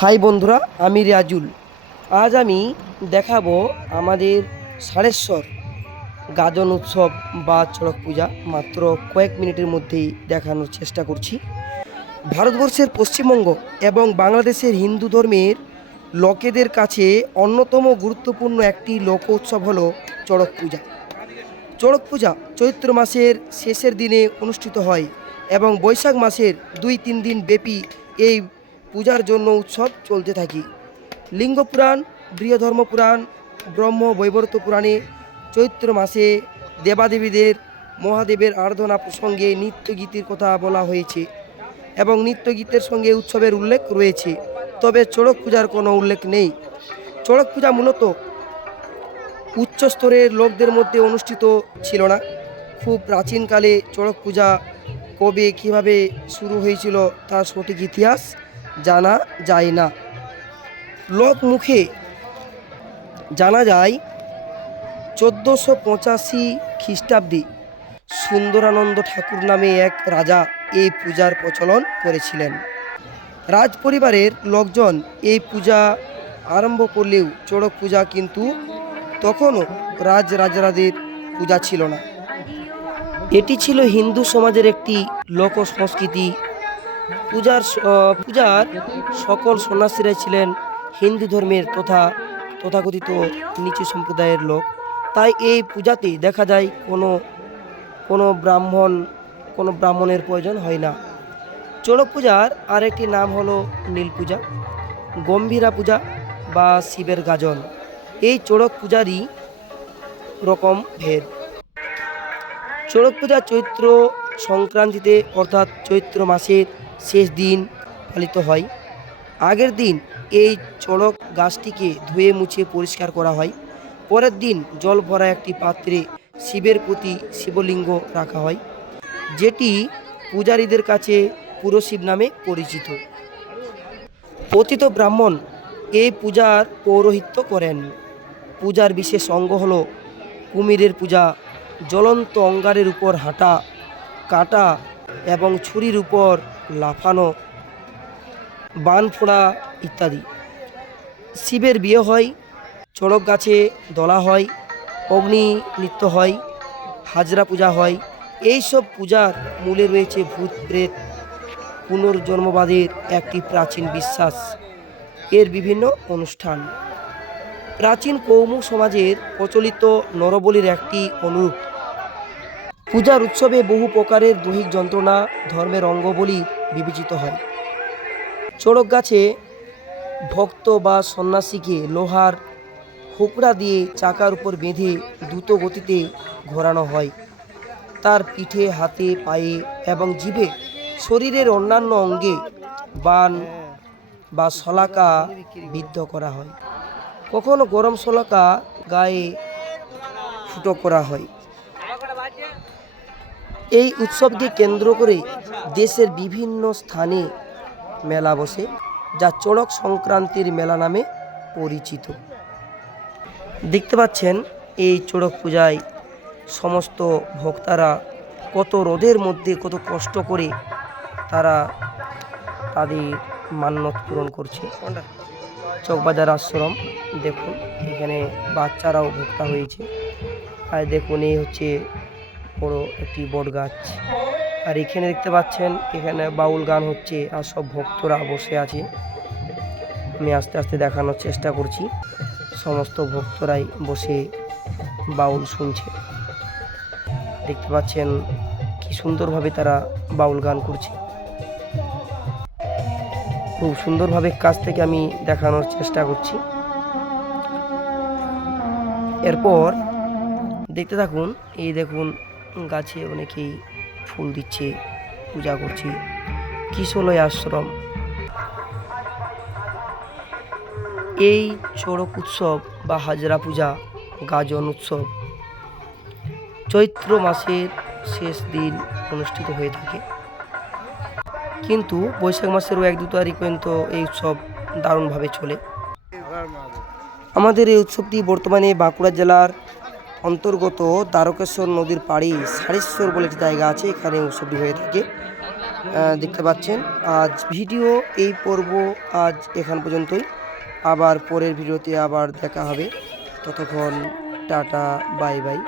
High বন্ধুরা, আমি রাজুল। আজ আমি দেখাবো আমাদের সাড়েশ্বর গাজন উৎসব বা চড়ক পূজা। মাত্র কয়েক মিনিটের মধ্যেই দেখানোর চেষ্টা করছি। ভারতবর্ষের পশ্চিমবঙ্গ এবং বাংলাদেশের হিন্দু ধর্মের লোকেদের কাছে অন্যতম গুরুত্বপূর্ণ একটি লোক উৎসব হলো চড়ক পূজা। চড়ক পূজা চৈত্র মাসের শেষের দিনে অনুষ্ঠিত হয় এবং বৈশাখ মাসের 2-3 দিন ব্যাপী এই পূজার জন্য উৎসব চলতে থাকে। লিঙ্গ পুরাণ, বৃহধর্ম পুরাণ, ব্রহ্ম বৈবর্ত পুরাণে চৈত্র মাসে দেবাদেবীদের মহাদেবের আরাধনা প্রসঙ্গে নৃত্যগীতির কথা বলা হয়েছে এবং নৃত্যগীতের সঙ্গে উৎসবের উল্লেখ রয়েছে। তবে চড়ক পূজার কোনো উল্লেখ নেই। চড়ক পূজা মূলত উচ্চ স্তরের লোকদের মধ্যে অনুষ্ঠিত ছিল না। খুব প্রাচীনকালে চড়ক পূজা কবে কীভাবে শুরু হয়েছিল তার সঠিক ইতিহাস জানা যায় না। লোক মুখে জানা যায় 1485 খ্রিস্টাব্দে সুন্দরানন্দ ঠাকুর নামে এক রাজা এই পূজার প্রচলন করেছিলেন। রাজ পরিবারের লোকজন এই পূজা আরম্ভ করলেও চড়ক পূজা কিন্তু তখনও রাজরাজাদের পূজা ছিল না। এটি ছিল হিন্দু সমাজের একটি লোক সংস্কৃতি। পূজার সকল সন্ন্যাসীরাই ছিলেন হিন্দু ধর্মের তথাকথিত নিচু সম্প্রদায়ের লোক। তাই এই পূজাতে দেখা যায় কোনো ব্রাহ্মণের প্রয়োজন হয় না। চড়ক পূজার আরেকটি নাম হলো নীল পূজা, গম্ভীরা পূজা বা শিবের গাজন। এই চড়ক পূজারই রকম ভেদ। চড়ক পূজা চৈত্র সংক্রান্তিতে অর্থাৎ চৈত্র মাসের শেষ দিন পালিত হয়। আগের দিন এই চড়ক গাছটিকে ধুয়ে মুছে পরিষ্কার করা হয়। পরের দিন জল ভরা একটি পাত্রে শিবের প্রতি শিবলিঙ্গ রাখা হয়, যেটি পূজারীদের কাছে পুরশিব নামে পরিচিত। পতিত ব্রাহ্মণ এই পূজার পৌরোহিত্য করেন। পূজার বিশেষ অঙ্গ হল কুমিরের পূজা, জ্বলন্ত অঙ্গারের উপর হাঁটা, কাটা এবং ছুরির উপর লাফানো, বান ফোড়া ইত্যাদি। শিবের বিয়ে হয়, চড়ক গাছে দোলা হয়, অগ্নি নৃত্য হয়, হাজরা পূজা হয়। এইসব পূজার মূলে রয়েছে ভূত প্রেত পুনর্জন্মবাদের একটি প্রাচীন বিশ্বাস। এর বিভিন্ন অনুষ্ঠান প্রাচীন কৌমু সমাজের প্রচলিত নরবলির একটি অনুরূপ। পূজার উৎসবে বহু প্রকারের দৈহিক যন্ত্রণা ধর্মের অঙ্গ বলে বিবেচিত হয়। চড়ক গাছে ভক্ত বা সন্ন্যাসীকে লোহার হুকড়া দিয়ে চাকার উপর বেঁধে দ্রুত গতিতে ঘোরানো হয়। তার পিঠে, হাতে, পায়ে এবং জিভে শরীরের অন্যান্য অঙ্গে বান বা শলাকা বিদ্ধ করা হয়। কখনো গরম শলাকা গায়ে ফুটো করা হয়। এই উৎসবকে কেন্দ্র করে দেশের বিভিন্ন স্থানে মেলা বসে, যা চড়ক সংক্রান্তির মেলা নামে পরিচিত। দেখতে পাচ্ছেন এই চড়ক পূজায় সমস্ত ভক্তরা কত রোদের মধ্যে কত কষ্ট করে তারা তাদের মান্যত পূরণ করছে। চকবাজার আশ্রম, দেখুন এখানে বাচ্চারাও ভক্তা হয়েছে। আর দেখুন এই হচ্ছে বড় একটি বট গাছ। আর এখানে দেখতে পাচ্ছেন এখানে বাউল গান হচ্ছে আর সব ভক্তরা বসে আছে। আমি আস্তে আস্তে দেখানোর চেষ্টা করছি। সমস্ত ভক্তরাই বসে বাউল শুনছে। দেখতে পাচ্ছেন কি সুন্দরভাবে তারা বাউল গান করছে। খুব সুন্দরভাবে কাছ থেকে আমি দেখানোর চেষ্টা করছি। এরপর দেখতে থাকুন। এই দেখুন গাছে অনেকেই ফুল দিচ্ছে, পূজা করছে। কিশলয় আশ্রম। এই চড়ক উৎসব বা হাজরা পূজা গাজন উৎসব চৈত্র মাসের শেষ দিন অনুষ্ঠিত হয়ে থাকে, কিন্তু বৈশাখ মাসেরও 1-2 তারিখ পর্যন্ত এই উৎসব দারুণভাবে চলে। আমাদের এই উৎসবটি বর্তমানে বাঁকুড়া জেলার অন্তর্গত দ্বারকেশ্বর নদীর পাড়ে সাড়েশ্বর বলে একটি জায়গা আছে, এখানে উৎসবটি হয়ে থাকে। দেখতে পাচ্ছেন। আজ ভিডিও এই পর্ব আজ এখান পর্যন্তই। আবার পরের ভিডিওতে আবার দেখা হবে। ততক্ষণ টাটা, বাই বাই।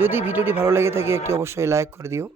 যদি ভিডিওটি ভালো লেগে থাকে একটি অবশ্যই লাইক করে দিও।